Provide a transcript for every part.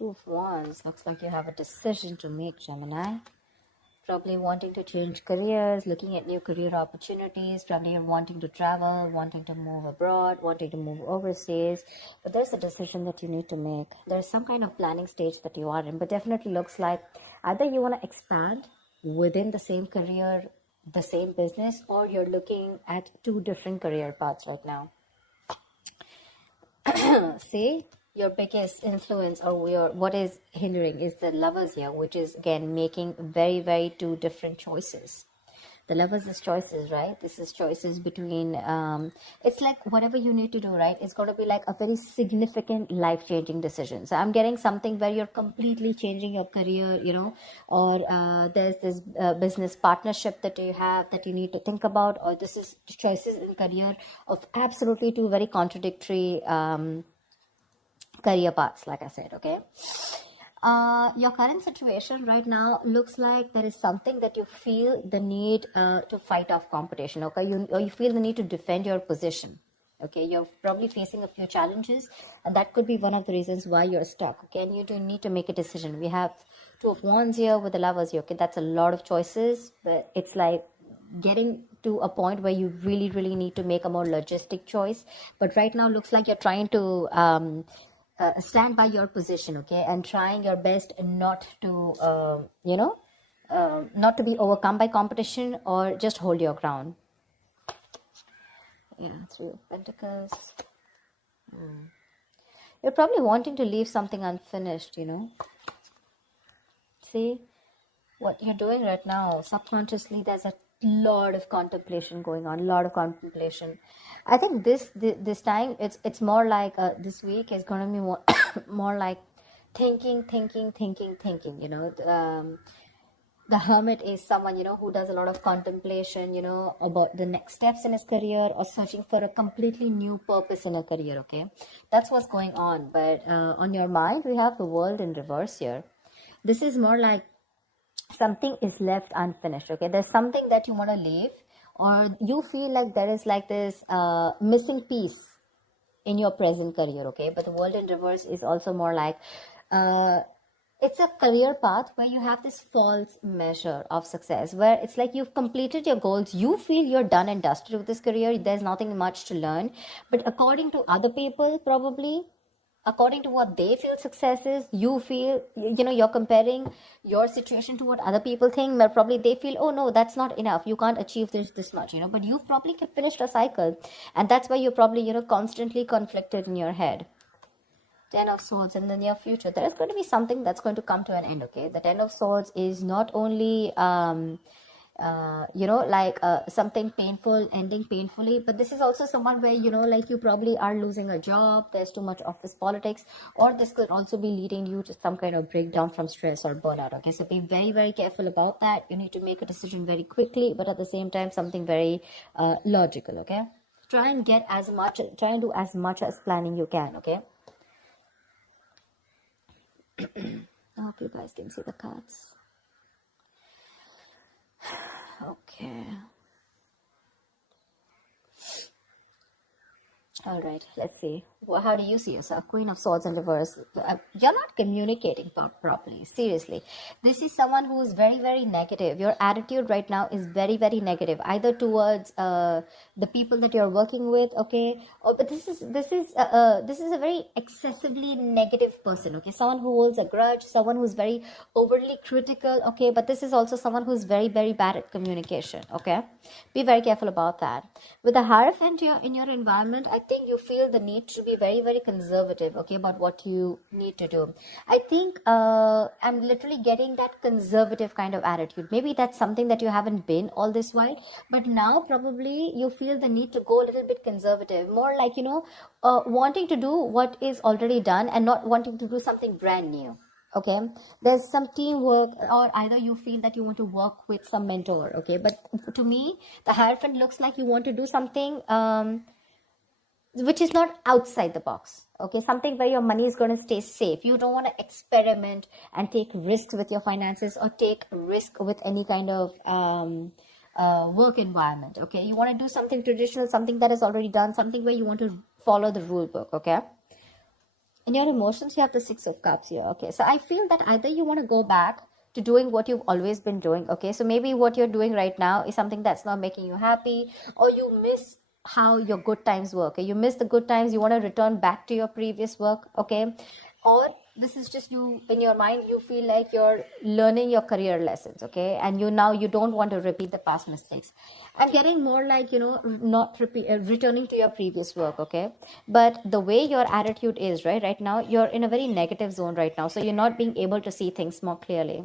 Two of Wands. Looks like you have a decision to make, Gemini. Probably wanting to change careers, looking at new career opportunities. Probably you're wanting to travel, wanting to move abroad, wanting to move overseas. But there's a decision that you need to make. There's some kind of planning stage that you are in. But definitely looks like either you want to expand within the same career, the same business, or you're looking at two different career paths right now. See, your biggest influence or what is hindering is the Lovers here, which is again making very, very two different choices. The Lovers is choices, right? This is choices between, it's like whatever you need to do, right? It's going to be like a very significant life-changing decision. So I'm getting something where you're completely changing your career, or there's this business partnership that you have that you need to think about, or this is choices in career of absolutely two very contradictory career paths, like I said, okay? Your current situation right now looks like there is something that you feel the need to fight off competition, okay? You feel the need to defend your position, okay? You're probably facing a few challenges, and that could be one of the reasons why you're stuck, okay? And you do need to make a decision. We have Two of Wands here with the Lovers here, okay? That's a lot of choices, but it's like getting to a point where you really, really need to make a more logistic choice. But right now looks like you're trying to stand by your position, okay, and trying your best not to not to be overcome by competition, or just hold your ground. Yeah, Three of Pentacles. You're probably wanting to leave something unfinished, See what you're doing right now subconsciously. There's a lot of contemplation going on, I think this time it's more like this week is going to be more more like thinking. The Hermit is someone who does a lot of contemplation about the next steps in his career, or searching for a completely new purpose in a career, okay? That's what's going on. But on your mind, we have the World in reverse here. This is more like something is left unfinished, okay? There's something that you want to leave, or you feel like there is like this missing piece in your present career, okay? But the World in reverse is also more like it's a career path where you have this false measure of success, where it's like you've completed your goals, you feel you're done and dusted with this career, there's nothing much to learn. But according to other people, probably according to what they feel success is, you feel, you're comparing your situation to what other people think, but probably they feel, oh no, that's not enough, you can't achieve this much, but you've probably finished a cycle, and that's why you're probably, constantly conflicted in your head. Ten of Swords. In the near future, there is going to be something that's going to come to an end, okay? The Ten of Swords is not only something painful ending painfully, but this is also someone where like you probably are losing a job, there's too much office politics, or this could also be leading you to some kind of breakdown from stress or burnout, okay? So be very, very careful about that. You need to make a decision very quickly, but at the same time something very logical, okay? Try and do as much as planning you can, okay? I hope you guys can see the cards. Okay. All right, let's see. Well, how do you see yourself? Queen of Swords in reverse. You're not communicating properly. Seriously. This is someone who is very, very negative. Your attitude right now is very, very negative, either towards the people that you're working with, okay? But this is a very excessively negative person, okay? Someone who holds a grudge, someone who's very overly critical, okay? But this is also someone who's very, very bad at communication, okay? Be very careful about that. With the Hierophant here in your environment, I think you feel the need to be very, very conservative, okay, about what you need to do. I think I'm literally getting that conservative kind of attitude. Maybe that's something that you haven't been all this while, but now probably you feel the need to go a little bit conservative, more like, wanting to do what is already done and not wanting to do something brand new. Okay, there's some teamwork, or either you feel that you want to work with some mentor, okay? But to me, the Hierophant looks like you want to do something which is not outside the box, okay? Something where your money is going to stay safe. You don't want to experiment and take risks with your finances, or take risk with any kind of work environment, okay? You want to do something traditional, something that is already done, something where you want to follow the rule book, okay? In your emotions, you have the Six of Cups here. Okay, so I feel that either you want to go back to doing what you've always been doing. Okay, so maybe what you're doing right now is something that's not making you happy, or you miss how your good times were. Okay, you miss the good times, you want to return back to your previous work. Okay, or this is just you in your mind, you feel like you're learning your career lessons. Okay, and you don't want to repeat the past mistakes. I'm getting more like, not returning to your previous work. Okay, but the way your attitude is right now, you're in a very negative zone right now, so you're not being able to see things more clearly.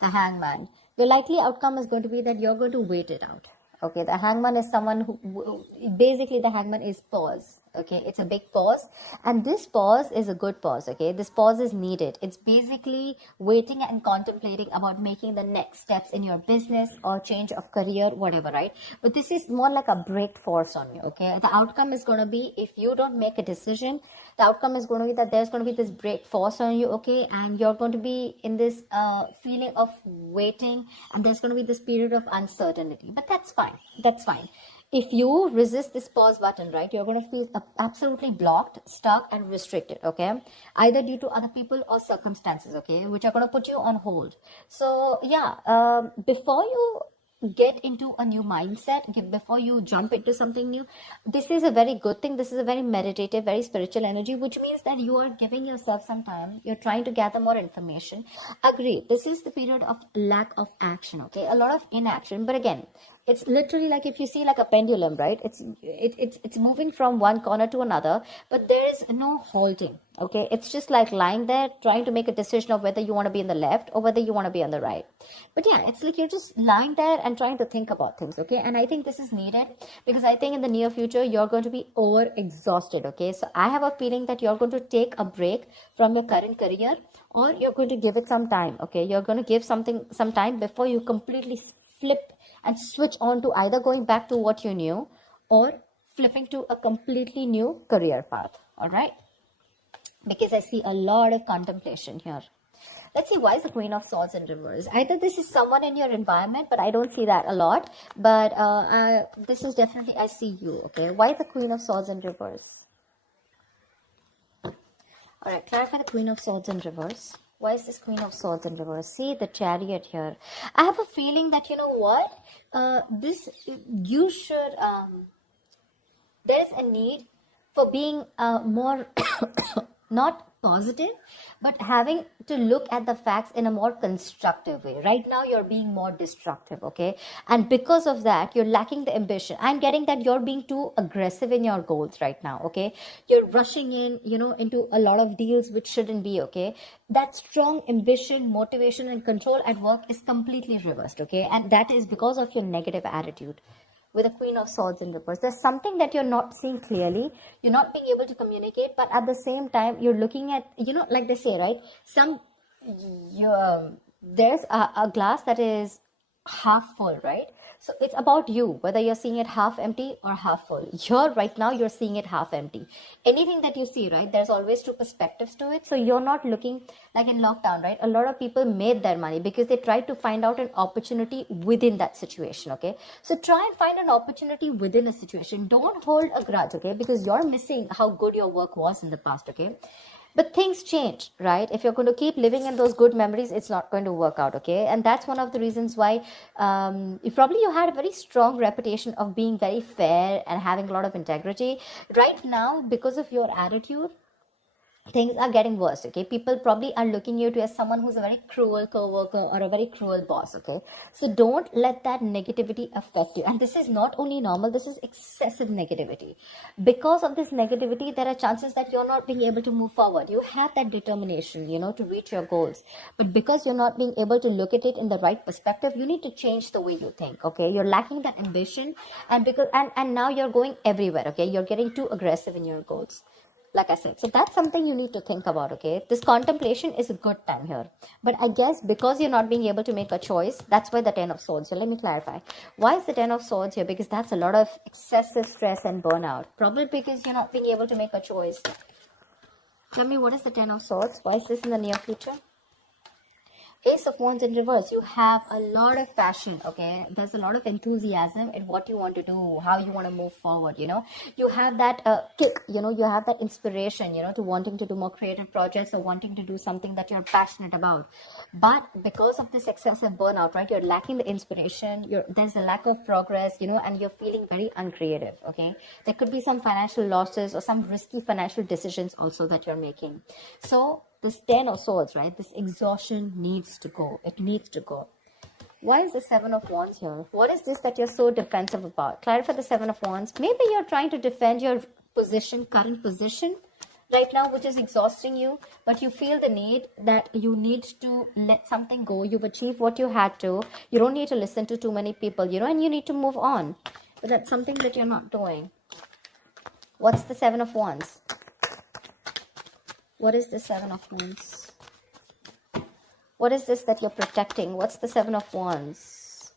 The Hangman, the likely outcome is going to be that you're going to wait it out. Okay, the Hangman is someone who basically, the Hangman is pause. Okay, it's a big pause, and this pause is a good pause. Okay, this pause is needed. It's basically waiting and contemplating about making the next steps in your business or change of career, whatever, right? But this is more like a break force on you. Okay, the outcome is going to be, if you don't make a decision, the outcome is going to be that there's going to be this break force on you. Okay, and you're going to be in this feeling of waiting, and there's going to be this period of uncertainty. But that's fine. That's fine. If you resist this pause button, right, you're going to feel absolutely blocked, stuck, and restricted. Okay, either due to other people or circumstances. Okay, which are going to put you on hold. So yeah, before you get into a new mindset, before you jump into something new, this is a very good thing. This is a very meditative, very spiritual energy, which means that you are giving yourself some time. You're trying to gather more information. Agree, this is the period of lack of action. Okay, a lot of inaction. But again, it's literally like, if you see like a pendulum, right? It's moving from one corner to another, but there is no halting. Okay, it's just like lying there trying to make a decision of whether you want to be in the left or whether you want to be on the right. But yeah, it's like you're just lying there and trying to think about things. Okay, and I think this is needed, because I think in the near future you're going to be over exhausted. Okay, so I have a feeling that you're going to take a break from your current career, or you're going to give it some time. Okay, you're going to give something some time before you completely flip and switch on to either going back to what you knew or flipping to a completely new career path. All right, because I see a lot of contemplation here. Let's see, why is the Queen of Swords in reverse? Either this is someone in your environment, but I don't see that a lot. But this is definitely, I see you. Okay, why is the Queen of Swords in reverse? All right, clarify the Queen of Swords in reverse. Why is this Queen of Swords in reverse? See the Chariot here. I have a feeling that, you know what, you should, there's a need for being more, not positive, but having to look at the facts in a more constructive way. Right now, you're being more destructive, okay? And because of that, you're lacking the ambition. I'm getting that you're being too aggressive in your goals right now, okay? You're rushing in, into a lot of deals which shouldn't be, okay? That strong ambition, motivation, and control at work is completely reversed, okay? And that is because of your negative attitude. With a Queen of Swords in reverse, there's something that you're not seeing clearly. You're not being able to communicate, but at the same time, you're looking at, like they say, right? There's a glass that is half full, right? So it's about you, whether you're seeing it half empty or half full. Right now, you're seeing it half empty. Anything that you see, right, there's always two perspectives to it. So you're not looking like in lockdown, right? A lot of people made their money because they tried to find out an opportunity within that situation, okay? So try and find an opportunity within a situation. Don't hold a grudge, okay? Because you're missing how good your work was in the past, okay? But things change, right? If you're going to keep living in those good memories, it's not going to work out, okay? And that's one of the reasons why you had a very strong reputation of being very fair and having a lot of integrity. Right now, because of your attitude, things are getting worse, okay? People probably are looking you to as someone who's a very cruel co-worker or a very cruel boss, okay? So don't let that negativity affect you. And this is not only normal, this is excessive negativity. Because of this negativity, there are chances that you're not being able to move forward. You have that determination, to reach your goals. But because you're not being able to look at it in the right perspective, you need to change the way you think, okay? You're lacking that ambition, and now you're going everywhere, okay? You're getting too aggressive in your goals. Like I said, so that's something you need to think about, okay? This contemplation is a good time here. But I guess because you're not being able to make a choice, that's why the Ten of Swords. So let me clarify. Why is the Ten of Swords here? Because that's a lot of excessive stress and burnout. Probably because you're not being able to make a choice. Tell me, what is the Ten of Swords? Why is this in the near future? Ace of Wands in reverse, you have a lot of passion, okay? There's a lot of enthusiasm in what you want to do, how you want to move forward, you know? You have that kick, you know, you have that inspiration, you know, to wanting to do more creative projects or wanting to do something that you're passionate about. But because of this excessive burnout, right, you're lacking the inspiration, there's a lack of progress, you know, and you're feeling very uncreative, okay? There could be some financial losses or some risky financial decisions also that you're making. So, this 10 of Swords, right? This exhaustion needs to go. It needs to go. Why is the 7 of Wands here? What is this that you're so defensive about? Clarify the 7 of Wands. Maybe you're trying to defend your position, current position right now, which is exhausting you, but you feel the need that you need to let something go. You've achieved what you had to. You don't need to listen to too many people, you know, and you need to move on. But that's something that you're not doing. What's the 7 of Wands? What is the 7 of Wands? What is this that you're protecting? What's the 7 of Wands?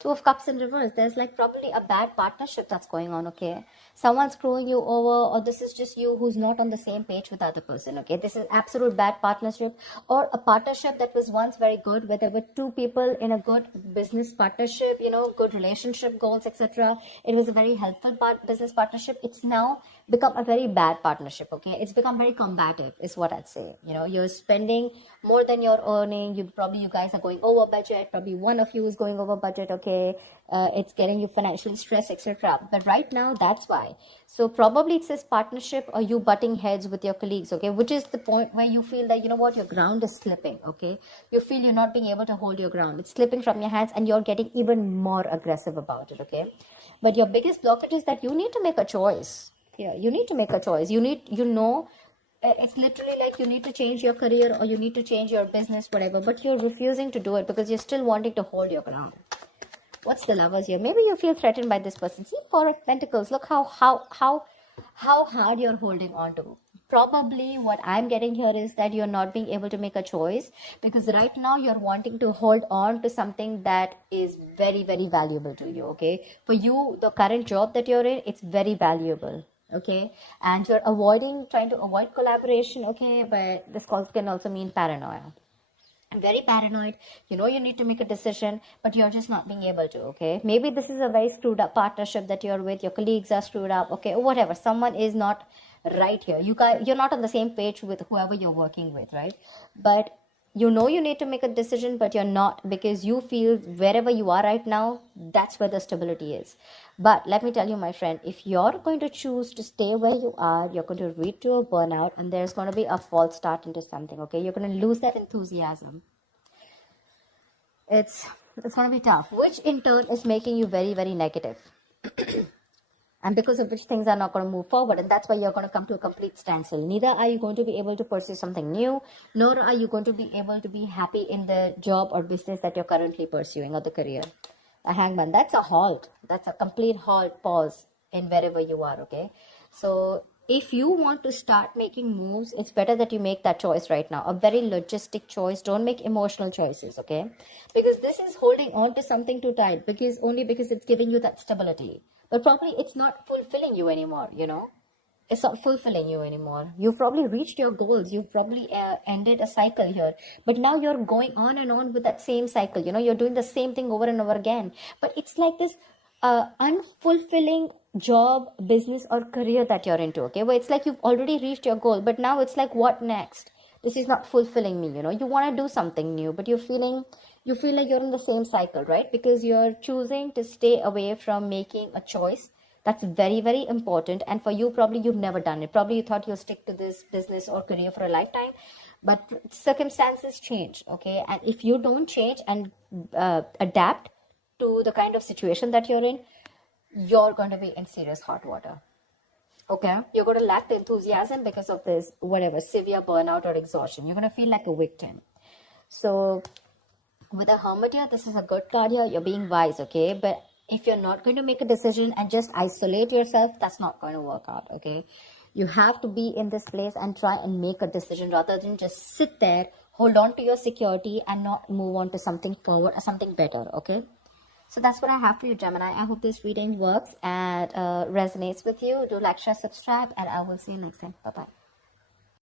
2 of Cups in reverse. There's like probably a bad partnership that's going on, okay? Someone's screwing you over, or this is just you who's not on the same page with the other person, okay? This is absolute bad partnership, or a partnership that was once very good, where there were two people in a good business partnership, you know, good relationship goals, etc. It was a very helpful business partnership. It's now become a very bad partnership, okay? It's become very combative is what I'd say. You know, you're spending more than you're earning. You guys are going over budget. Probably one of you is going over budget, okay? It's getting you financially stressed, etc. But right now, that's why. So probably it says partnership or you butting heads with your colleagues, okay? Which is the point where you feel that, you know what, your ground is slipping, okay? You feel you're not being able to hold your ground. It's slipping from your hands and you're getting even more aggressive about it, okay? But your biggest blockage is that you need to make a choice. Yeah, you need to make a choice. It's literally like you need to change your career or you need to change your business, whatever, but you're refusing to do it because you're still wanting to hold your ground. What's the Lovers here? Maybe you feel threatened by this person. See, 4 of Pentacles. Look how hard you're holding on to. Probably what I'm getting here is that you're not being able to make a choice because right now you're wanting to hold on to something that is very, very valuable to you, okay? For you, the current job that you're in, it's very valuable, okay? And you're trying to avoid collaboration, okay? But this can also mean paranoia. I'm very paranoid. You know you need to make a decision, but you're just not being able to, okay? Maybe this is a very screwed up partnership that you're with. Your colleagues are screwed up, okay? Whatever. Someone is not right here. You're not on the same page with whoever you're working with, right? But you know you need to make a decision, but you're not because you feel wherever you are right now, that's where the stability is. But let me tell you, my friend, if you're going to choose to stay where you are, you're going to lead to a burnout and there's going to be a false start into something, okay? You're going to lose that enthusiasm. It's going to be tough, which in turn is making you very, very negative. And because of which things are not going to move forward. And that's why you're going to come to a complete standstill. Neither are you going to be able to pursue something new, nor are you going to be able to be happy in the job or business that you're currently pursuing or the career. The Hangman, that's a halt. That's a complete halt, pause in wherever you are, okay? So if you want to start making moves, it's better that you make that choice right now. A very logistic choice. Don't make emotional choices, okay? Because this is holding on to something too tight because it's giving you that stability. But probably it's not fulfilling you anymore, you know. It's not fulfilling you anymore. You've probably reached your goals. You've probably ended a cycle here. But now you're going on and on with that same cycle. You know, you're doing the same thing over and over again. But it's like this unfulfilling job, business or career that you're into, okay? Where it's like you've already reached your goal. But now it's like, what next? This is not fulfilling me, you know. You want to do something new, but you feel like you're in the same cycle, right? Because you're choosing to stay away from making a choice. That's very, very important. And for you, probably you've never done it. Probably you thought you'll stick to this business or career for a lifetime. But circumstances change, okay? And if you don't change and adapt to the kind of situation that you're in, you're going to be in serious hot water. Okay, you're going to lack the enthusiasm because of this, whatever, severe burnout or exhaustion. You're going to feel like a victim. So with a Hermit here, this is a good card here. You're being wise, okay? But if you're not going to make a decision and just isolate yourself, that's not going to work out, okay? You have to be in this place and try and make a decision rather than just sit there, hold on to your security and not move on to something forward or something better, okay? So that's what I have for you, Gemini. I hope this reading works and resonates with you. Do like, share, subscribe, and I will see you next time. Bye-bye.